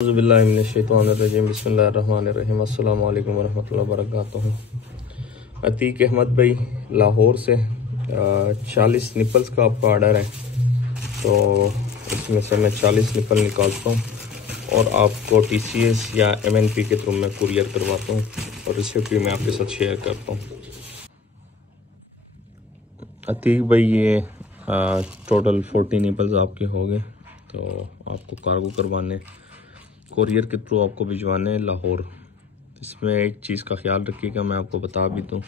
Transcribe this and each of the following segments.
बिस्मिल्लाहिर्रहमानिर्रहीम अस्सलाम वालेकुम वरहमतुल्लाहि वबरकातुहू। अतीक अहमद भाई लाहौर से 40 निपल्स का आपका ऑर्डर है, तो इसमें से मैं 40 निपल निकालता हूँ और आपको TCS या MNP के थ्रू मैं कुरियर करवाता हूँ और रिसिप्ट भी मैं आपके साथ शेयर करता हूँ। अतीक भाई ये टोटल 40 निपल्स आपके हो गए, तो आपको कार्गो करवाने कोरियर के थ्रू आपको भिजवाने हैं लाहौर। इसमें एक चीज़ का ख्याल रखिएगा, मैं आपको बता भी दूँ,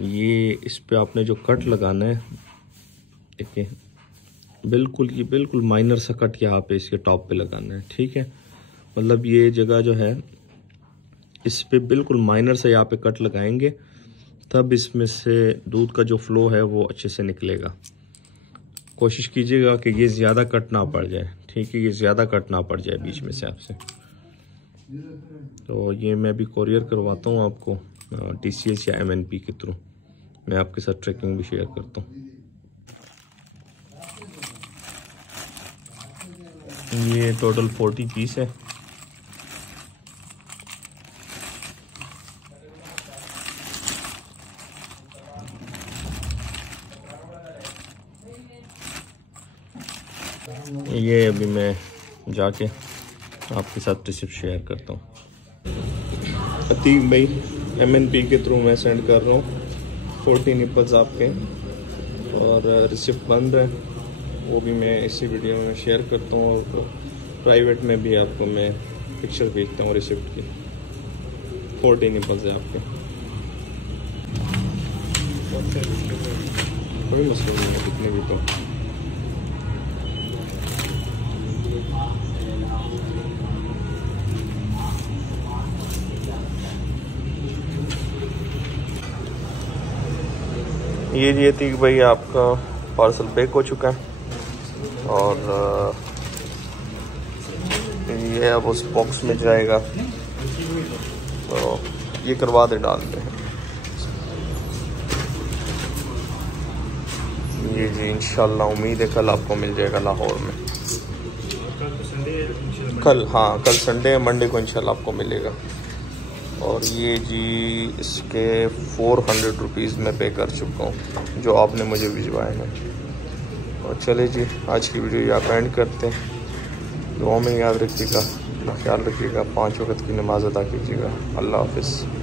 ये इस पे आपने जो कट लगाना है, देखिए बिल्कुल माइनर सा कट यहाँ पे इसके टॉप पे लगाना है, ठीक है। मतलब ये जगह जो है इस पे बिल्कुल माइनर सा यहाँ पे कट लगाएंगे, तब इसमें से दूध का जो फ्लो है वो अच्छे से निकलेगा। कोशिश कीजिएगा कि ये ज़्यादा कट ना पड़ जाए, ठीक है, ये ज़्यादा कट ना पड़ जाए बीच में से आपसे। तो ये मैं भी कोरियर करवाता हूँ आपको TCS या MNP के थ्रू। मैं आपके साथ ट्रैकिंग भी शेयर करता हूँ। ये टोटल 40 पीस है। ये अभी मैं जाके आपके साथ रिसिप्ट शेयर करता हूँ। अतीक भाई MNP के थ्रू मैं सेंड कर रहा हूँ 40 निपल्स आपके, और रिसिप्ट बंद है, वो भी मैं इसी वीडियो में शेयर करता हूँ और प्राइवेट में भी आपको मैं पिक्चर भेजता हूँ रिसिप्ट की। 40 निपल्स है आपके, कोई मसला नहीं है कितने भी। तो ये जी अतीक भाई आपका पार्सल पैक हो चुका है, और ये अब उस बॉक्स में जाएगा, तो ये करवा दे डालते हैं। ये जी इंशाल्लाह उम्मीद है कल आपको मिल जाएगा लाहौर में। कल, हाँ कल संडे है, मंडे को इंशाल्लाह आपको मिलेगा। और ये जी इसके 400 रुपीज़ में पे कर चुका हूँ जो आपने मुझे भिजवाए हैं। और चले जी आज की वीडियो यहाँ एंड करते हैं। दुआ में याद रखिएगा, अपना ख्याल रखिएगा, 5 वक्त की नमाज़ अदा कीजिएगा। अल्लाह हाफ़िज़।